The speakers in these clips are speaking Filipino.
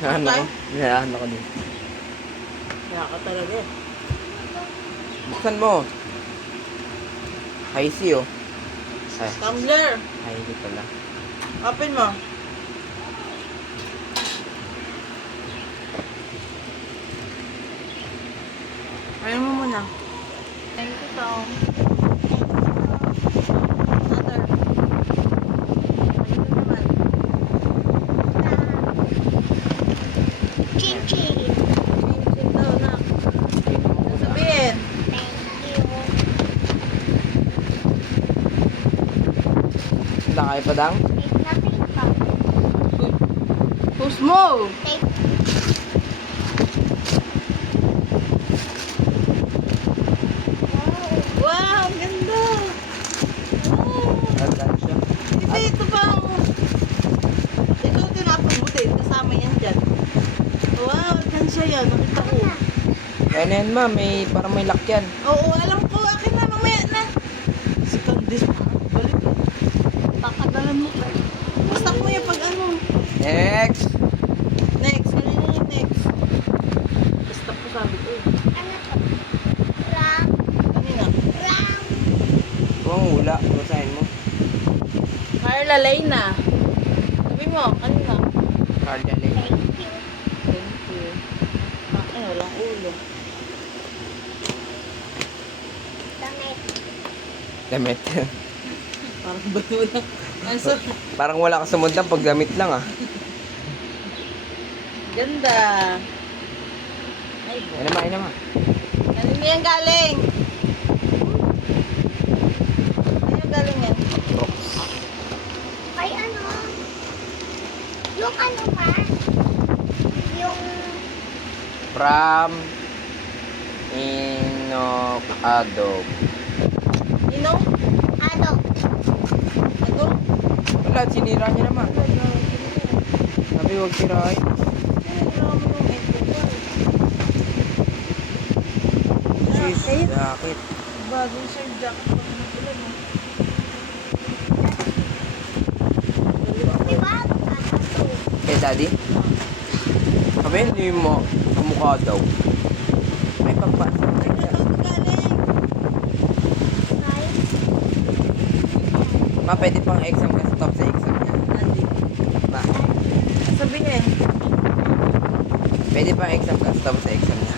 Ano ko? Ano ko din. Kaya ka talaga eh. Buksan mo. High C oh. Ay, Tumbler. hindi pala. Open mo. Ayaw mo muna. Thank you, Tom. Other. Ano naman? Chin-chin. Chin-chin daw na. Sabihin. Thank you. Lakay pa dang? Take nothing pa. Push mo. Take. Wow, ang ganda. Wow. Nagdan siya. Hindi, ito pa. Ito, tinapang mo din. Kasama yan dyan. Wow, dyan siya yan. Nakita ko. Kaya na yan ma, parang may lock yan. Oo, alam ko. Akin na, mamaya na. Second dish. Balik. Pakadalan mo. Basta mo yan pag ano. Next! Next. Kanina yung next. Basta ko sabi ko eh. Ano to? Ram. Kanina. Ram. Kung hula, basahin mo. Carla Leyna. Sabi mo, kanina. Carla Lane. Thank you. Thank you. Ay, walang ulo. Damit. Damit. Parang bato lang. Answer. Parang wala ka sa mood lang pag damit lang ah. Ganda. Ay, Ay naman, ay naman. kanina yan galing. Ano yung galing yan? Rocks. Ay, ano? Yung ano pa? Yung... From Inocado. Ino? Ano? Ito? Wala, sinira niya naman. Sabi huwag sirain. Jeez, bakit? Bagay sir jacket pag nagulan mo. Diba? Ano to? Kay daddy? Sabi hindi mo kumukha daw. Ay, papasok Ay, siya. ito galing. Ay, Ma, pwede pang exam ka stop sa exam niya. Nandi. Ma, Sabi niya eh. pwede pang exam ka stop sa exam niya.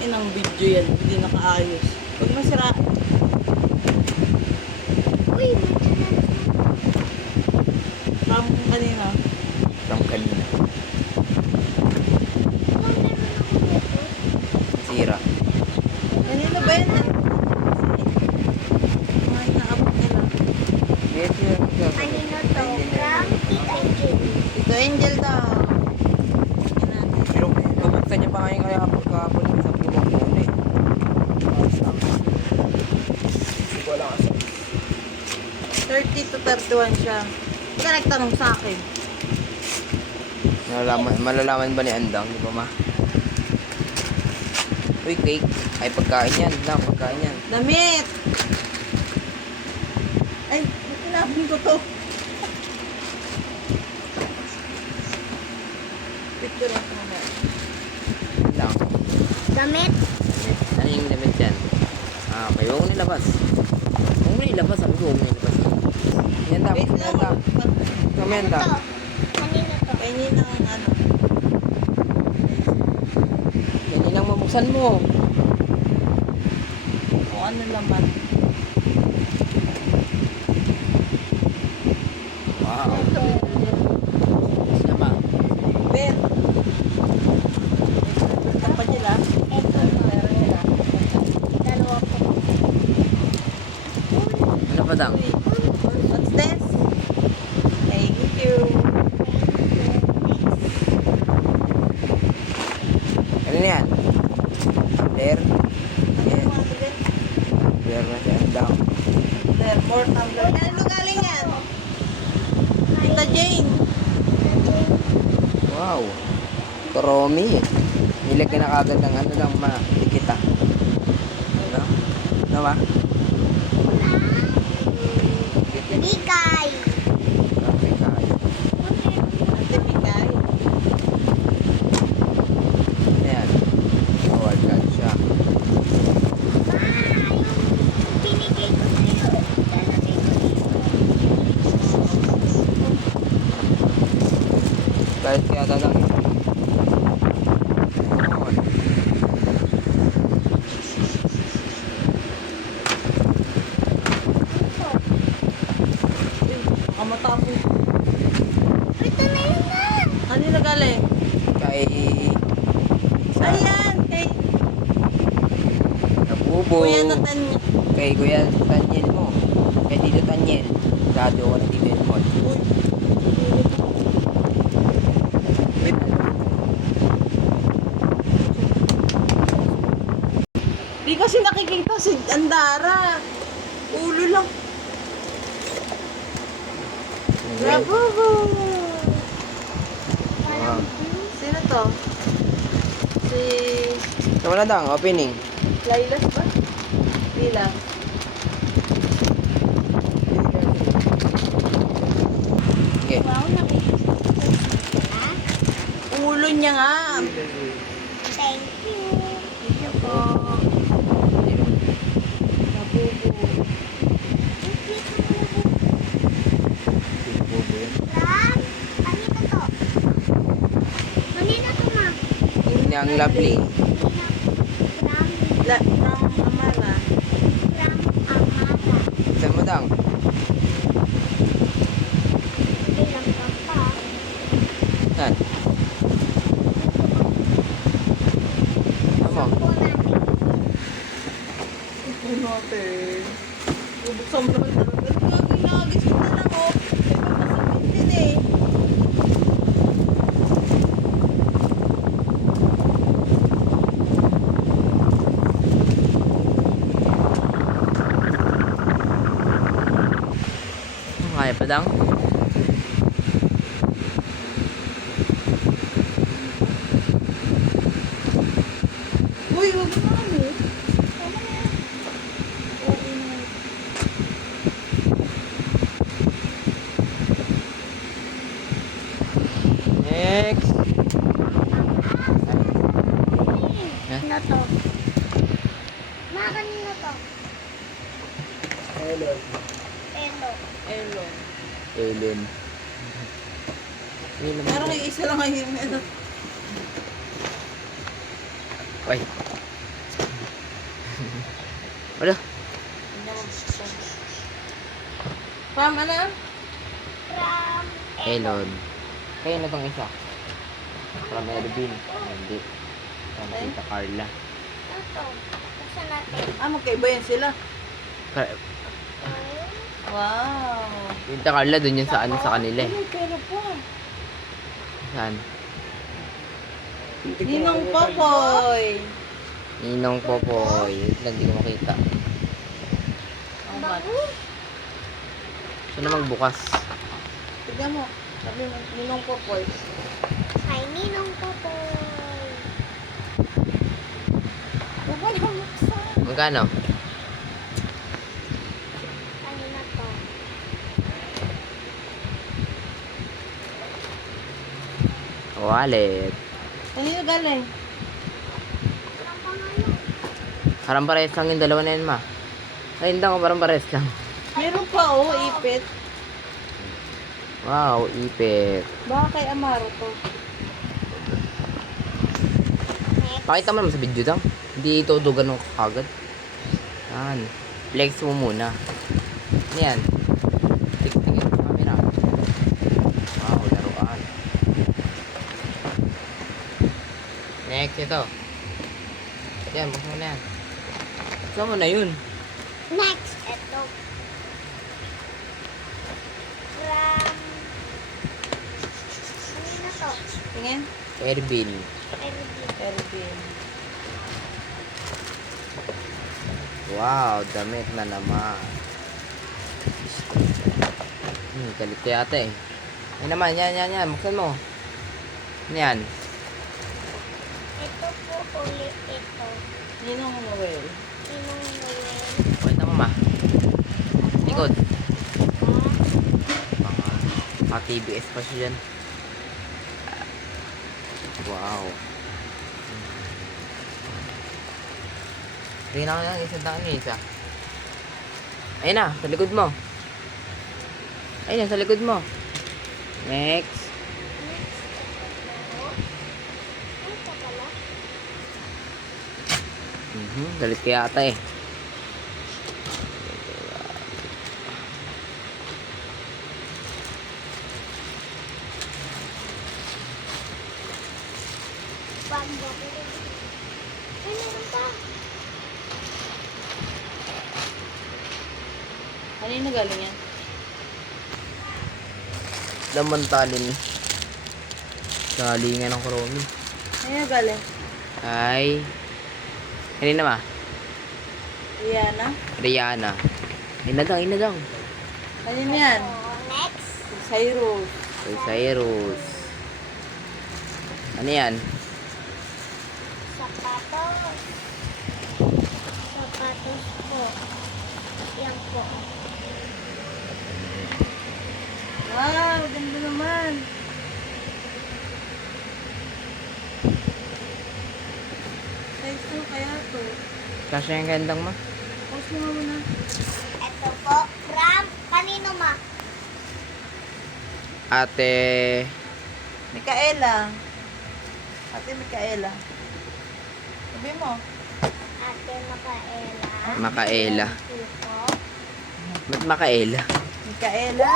Inang video yan. Hindi nakaayos. Huwag masira. uy, may tanan. Tam kanina. From kanina. Ano meron ako nito? Sira. Kanina ba yan? Mga inaabot nila. Yes, yes, yes. Kanino to? From Tita Angel. Ito Angel daw. Tingnan natin. Pero bubuksan niya pa ngayon kaya kapag sa pumok muna eh. Hindi ko lang asa. 30 to 31 siya. Hindi ka nagtanong sa akin. Malalaman ba ni Andang, di ba ma? Uy, cake. Ay, pagkain yan. Lang, pagkain yan. Damit! Ay, tinapin ko to. Picture ako na. Lang. Damit. Ano yung damit yan? Ah, okay. Huwag mo nilabas. Huwag mo nilabas. Sabi ko, huwag mo nilabas. Yan lang. Wait Yan lang. lang. Yan Ano lang. to? Kanino to? Kainin ang ano. Yan lang mabuksan mo. Kung ano laman. Wow. Sama. Ben! Tapan nila. Ito. Meron nila. Dalawa po. Ano pa dang? Uy, what's this? Thank you. Ano na yan? There. Yes. Ano mga Ben? There na siya. Andang. There, more tumbler. Ano galing yan? Tita Jane. Wow. Kromi. Nilagyan na kagad ng ano lang ma. Dikita. Ano? Ano ba? Ikay. Grabe kayo. Ate Bigay. Ayan. Bawal ka siya. Ma, yung binigay ko sa'yo. Lalagay ko dito. Kahit kaya dalang yun. Baka matapon. Ito na yun na. Kanina galing? Kay... Ayan, kay Nabubo. Kuya Natanya. Kay Kuya Tanyel mo. Kay Tito Tanyel. Sado ko na Tito Elmon. Uy. Di kasi nakikita si Andara. Ulo lang. Bravo! Wow. Sino to? Si Tama na dang, opening. Lailas ba? Bilang. Okay. Wow, nakikita sila. Ulo niya nga. Thank you. Thank you po. Nabubo. Bubo yan. Ram, kanina to. Kanina to, ma. Ini ang lovely. Ram, Ram Amara. Ram, Amara. Saan mo dang? Bilang ka pa. Saan? Ano mo? Po natin. Ito natin. Bubuksan mo naman talaga. Grabe, nakagising na lang, oh. May masakit din eh. Kaya pa dang? Uy, huwag mo ano. Tama na yan. Oo na. Next. Ano to? Ma, kanina to. Elo. Elon. Ellen. Hindi naman. Pero may isa lang ngayon. Ano? Ay. Wala. Hindi na mabuksan. Pam, ano? Ram, Elon. Kaya na tong isa. From Ervin. Hindi. From Tita Carla. Ano to? Buksan natin. Ah, magkaiba yan sila. Oh. Wow. Tita Carla dun yun sa ano sa kanila eh. Ay, pero po. Saan? Ninong Popoy. Ninong Popoy. Wait lang, di ko makita. Ang mat. Saan na magbukas? Tignan mo. Sabi mo, Ninong Popoy. Ay, Ninong Popoy. Huwag mo na buksan. Magkano? Ano na to? Wallet. Kanino galing? Walang pangalan. Parang parehas lang yung dalawa na yun, ma. Ay, hindi ako parang parehas lang. Meron pa, oh, ipit. Wow, ipit. Baka kay Amaro to. Next. Pakita mo naman sa video daw. Hindi ito ganun kagad. Yan. Flex mo muna. Ano yan? Tingin sa camera. Wow, laruan. Next, ito. Yan, buksan mo na yan. Buksan mo na yun. Next, ito. Ram. Kanina to? Tingin. Erbil. Ervin. Wow, damit na naman. Galit kaya ate eh. Yan naman, yan. Buksan mo. Ano yan? Ito po ulit ito. Ninong Noel. Ninong Noel. Pakita mo ma. Likod. Ah, Naka-TBS pa siya dyan. Wow. Tingnan ko lang, isang daan niya isa. Ayun na, sa likod mo. Ayun na, sa likod mo. Next. Ito pala. Galit kaya ata eh. Wag mo. Ay, meron pa. Kanino galing yan? Lamantalin. Galingan ng Kuromi. Kanino galing? Ay. Kanina ma? Rihanna? Rihanna. Inadang, inadang. Kanino yan? Oh, next. Cyrus. Kay Cyrus. Ano yan? Sapatos. Sapatos po. Yan po. Wow, ganda naman. Size 2 kaya to. Kasya yung gandang ma? Post mo nga muna. Ito po. From kanino ma? Ate. Micaela. Ate Micaela. Sabi mo. Ate Makaela. Makaela. Ito po. Ba't Makaela? Micaela.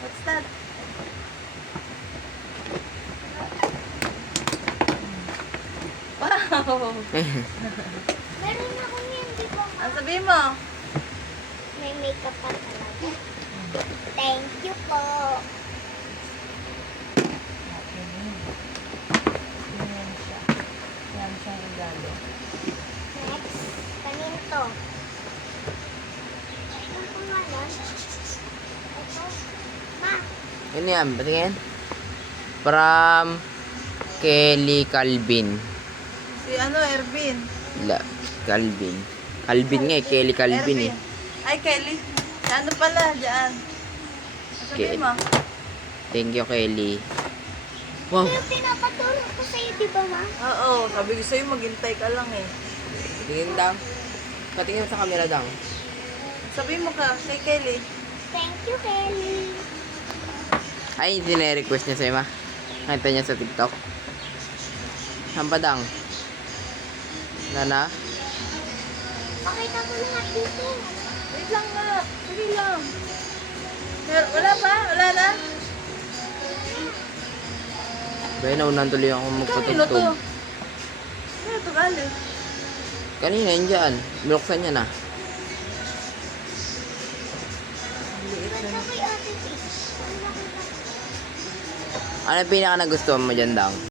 What's that? Wow! Meron akong yan, di ba ma? Ang sabi mo? May makeup pa talaga. Thank you po. Yan siya. Yan siya yung regalo. Next. Kanino to? Ang pangalan? Ito. Ma. Ano yan? Patingin? From Kelly Calvin. Si Ervin. Calvin. Calvin nga eh. Kelly Calvin eh. Ay, Kelly. Si ano pala, dyan. Ang sabi Kelly. mo? Thank you, Kelly. Wow. Ito yung pinapaturo ko sa'yo, di ba ma? Oo, sabi ko sa'yo, maghintay ka lang eh. Tingin dang. Patingin sa camera dang. Sabi mo ka, kay Kelly. Thank you, Kelly. Ay, hindi na-request niya sa'yo ma. Nakita niya sa TikTok. Hampadang. Nana? Pakita mo lahat dito. Wait lang nga. Sige lang. Pero, wala pa? Wala na? Bay, naunan tuloy ako Kanino to? magpatugtog. Kanino to galing? Kanina, yun dyan. Binuksan niya na. Ganda kay Ate P. Ang laki na. Ano yung pinaka nagustuhan mo dyan, Dang?